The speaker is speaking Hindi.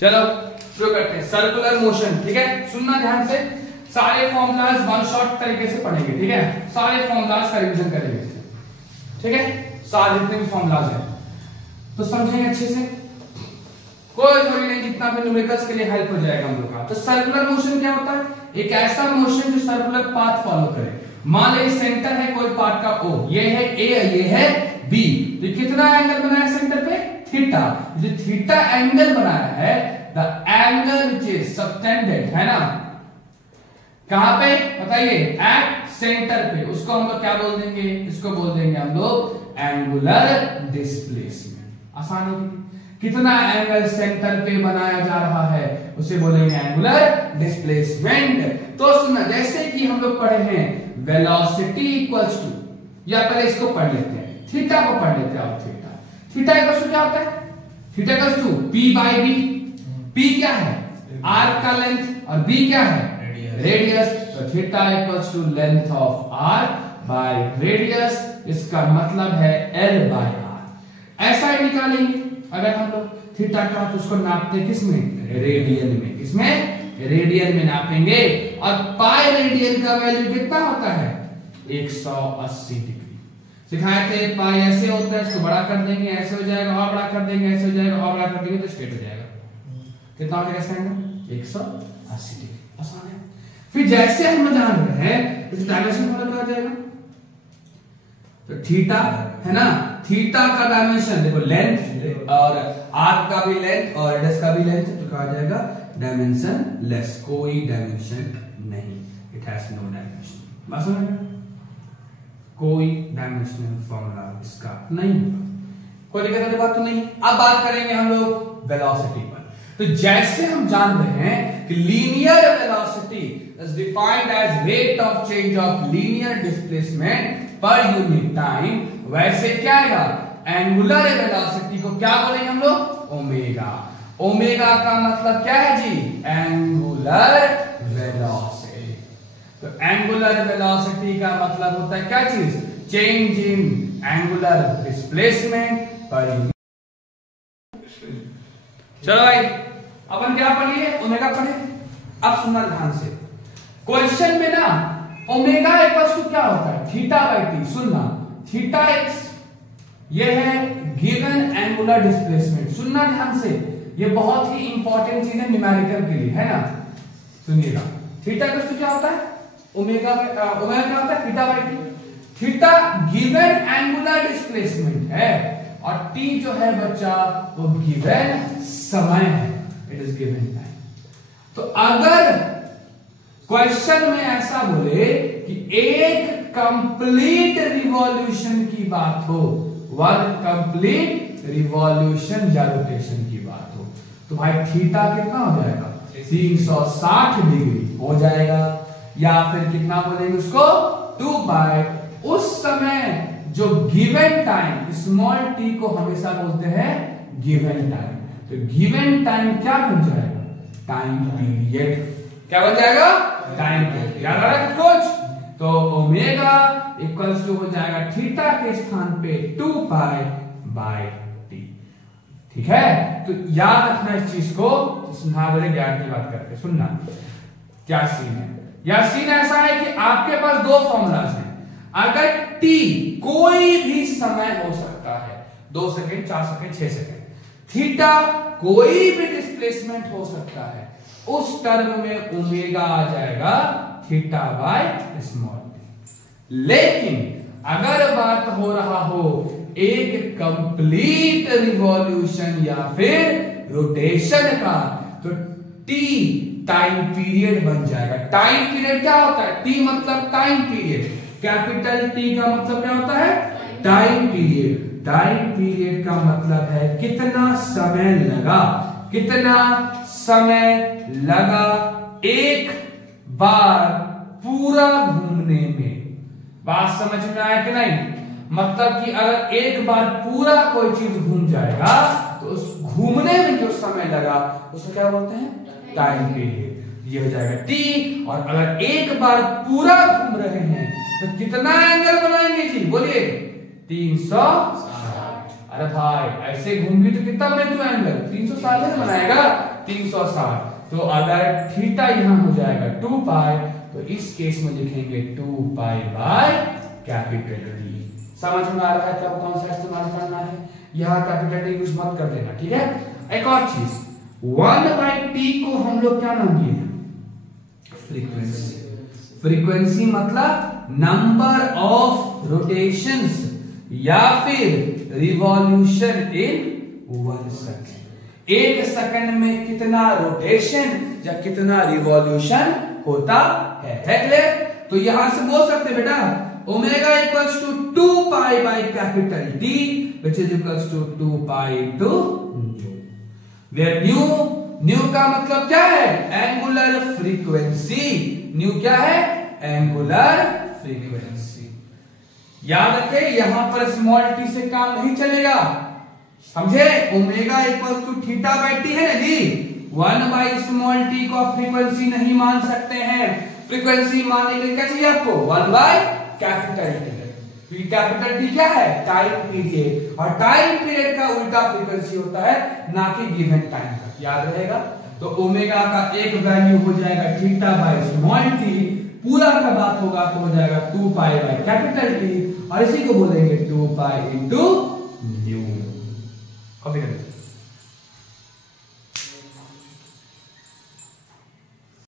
चलो शुरू करते हैं। सर्कुलर मोशन, ठीक है, सुनना ध्यान से, सारे फॉर्मूलाज वन शॉट तरीके से पढ़ेंगे, ठीक है, सारे फॉर्मूलाज का रिवीजन करेंगे, ठीक है, सारे जितने भी फॉर्मूलाज हैं तो समझेंगे अच्छे से, कोई जरूरी नहीं, जितना भी न्यूमेरिकल्स के लिए हेल्प हो जाएगा हम लोग का। तो सर्कुलर मोशन क्या होता है? एक ऐसा मोशन जो सर्कुलर पाथ फॉलो करे। मान लो सेंटर है कोई पार्ट का O, ये है A, ये है B, तो कितना एंगल बनाया सेंटर पे? थीटा। जो थीटा एंगल बनाया है, the angle which is subtended, है ना, कहां पे बताइए? एट सेंटर पे। उसको हम लोग क्या बोल देंगे? इसको बोल देंगे हम लोग एंगुलर डिस्प्लेसमेंट। आसान होगी। कितना एंगल सेंटर पे बनाया जा रहा है उसे बोलेंगे एंगुलर डिस्प्लेसमेंट। तो सुनना, जैसे कि हम लोग पढ़े हैं वेलोसिटी इक्वल्स टू, या पहले इसको पढ़ लेते हैं, थीटा को पढ़ लेते हैं। थीटा इक्वल्स टू क्या होता है? Theta equals to P by B। P क्या है? आर्क का लेंथ, और B क्या है? रेडियस। तो theta equals to length of arc by radius, इसका मतलब है L बाई R। ऐसा ही निकालेंगे अगर हम लोग थीटा का, तो उसको नापते किसमें? रेडियन में। किसमें? रेडियन में नापेंगे। और पाई रेडियन का वैल्यू कितना होता है? 180 डिग्री। सिखाए थे पाई ऐसे होता है, इसको बड़ा कर देंगे, ऐसे हो जाएगा, और बड़ा कर देंगे, ऐसे हो जाएगा, और बड़ा कर देंगे तो स्ट्रेट हो जाएगा। कितना हो जाएगा इसका एंगल? 180 डिग्री। आसान है। फिर जैसे हम जान रहे हैं इस डायमेंशन वाला क्या हो जाएगा? तो थीटा है ना, थीटा का डायमेंशन देखो लेंथ, और आर्क का भी लेंथ और रेडियस का भी लेंथ, तो क्या हो जाएगा? डायमेंशन लेस, कोई डायमेंशन नहीं, इट हैज नो डायमेंशन। बात समझ में? कोई डायमेंशनल फॉर्मूला इसका नहीं होगा, कोई दिक्कत वाली बात तो नहीं। अब बात करेंगे हम लोग वेलोसिटी पर। तो जैसे हम जान रहे हैं कि linear velocity is defined as rate of change of linear displacement per unit time, वैसे क्या आएगा? एंगुलर वेलोसिटी को क्या बोलेंगे हम लोग? ओमेगा। ओमेगा का मतलब क्या है जी? Angular velocity. तो एंगुलर वेलोसिटी का मतलब होता है क्या चीज? Change in angular displacement per unit. चलो भाई, अपन क्या पढ़ लिए? ओमेगा पढ़े। अब सुनना ध्यान से, क्वेश्चन में ना ओमेगा इक्वल्स टू क्या होता है? Theta by T. सुनना, थीटा एक्स ये है गिवन एंगुलर डिस्प्लेसमेंट। सुनना ध्यान से, ये बहुत ही इंपॉर्टेंट चीज है न्यूमेरिकल के लिए, है ना। सुनिएगा, थीटा इक्वल्स टू क्या होता है? ओमेगा क्या होता है? Theta by T. Theta given angular displacement है, और टी जो है बच्चा वो गिवन समय है, इट इज गिवन टाइम। तो अगर क्वेश्चन में ऐसा बोले कि एक कंप्लीट रिवॉल्यूशन की बात हो, वन कंप्लीट रिवॉल्यूशन या रोटेशन की बात हो, तो भाई थीटा कितना हो जाएगा? 360 डिग्री हो जाएगा। या फिर कितना बोलेंगे उसको? 2 बाय उस समय जो गिवन टाइम, स्मॉल टी को हमेशा बोलते हैं गिवन टाइम। तो गिवन टाइम क्या बन जाएगा? Time period. क्या बन जाएगा? Time period. याद आ रहा है कुछ? तो ओमेगा इक्वल्स टू हो जाएगा थीटा के स्थान पे 2 पाई बाय टी। ठीक है, तो याद रखना इस चीज को, सुधार ज्ञान की बात करते। सुनना क्या सीन है। यह सीन ऐसा है कि आपके पास दो फॉर्मूलाज हैं। अगर टी कोई भी समय हो सकता है, 2 सेकेंड, 4 सेकेंड, 6 सेकेंड, थीटा कोई भी डिस्प्लेसमेंट हो सकता है, उस टर्म में ओमेगा आ जाएगा थीटा बाय स्मॉल टी। लेकिन अगर बात हो रहा हो एक कंप्लीट रिवॉल्यूशन या फिर रोटेशन का, तो टी टाइम पीरियड बन जाएगा। टाइम पीरियड क्या होता है? टी मतलब टाइम पीरियड, कैपिटल टी का मतलब क्या होता है? Time period. टाइम पीरियड का मतलब है कितना समय लगा, कितना समय लगा एक बार पूरा घूमने में। बात समझ में आया कि नहीं? मतलब कि अगर एक बार पूरा कोई चीज घूम जाएगा तो उस घूमने में जो समय लगा उसको क्या बोलते हैं? Time period. ये हो जाएगा टी। और अगर एक बार पूरा घूम रहे हैं तो कितना एंगल बनाएंगे जी? बोलिए 360। अरे भाई ऐसे घूम भी तो कितना बने तू एंगल? 360 बनाएगा। 360। तो अगर थीटा यहां हो जाएगा 2 पाई, तो इस केस में लिखेंगे 2 पाई बाय कैपिटल टी। समझ में आ रहा है कब कौन सा इस्तेमाल करना है? यहां कैपिटल टी यूज मत कर देना, ठीक है। एक और चीज, 1 बाई टी को हम लोग क्या नाम दिए? फ्रीक्वेंसी। फ्रीक्वेंसी मतलब नंबर ऑफ रोटेशंस या फिर रिवॉल्यूशन इन 1 सेकेंड। एक सेकंड में कितना रोटेशन या कितना रिवॉल्यूशन होता है क्लियर? तो यहां से बोल सकते बेटा omega equals to 2 pi by capital T which is equals to 2 pi to nu, where nu का मतलब क्या है? Angular frequency. न्यू क्या है? Angular frequency. याद रखे यहां पर स्मॉल टी से काम नहीं चलेगा, समझे? Omega equal to theta by T है ना जी। 1 बाई स्मॉल टी को आप फ्रीक्वेंसी नहीं मान सकते हैं। फ्रीक्वेंसी मानने के लिए क्या चाहिए आपको? 1 बाई कैपिटल टी। क्योंकि कैपिटल टी क्या है? टाइम पीरियड, और टाइम पीरियड का उल्टा फ्रीक्वेंसी होता है, ना कि गिवन टाइम का। याद रहेगा? तो ओमेगा का एक वैल्यू हो जाएगा थीटा बाई स्मॉल टी, पूरा का बात होगा तो हो जाएगा 2 पाई बाई कैपिटल टी, और इसी को बोलेंगे 2 पाई इंटू न्यू। कॉपी करें।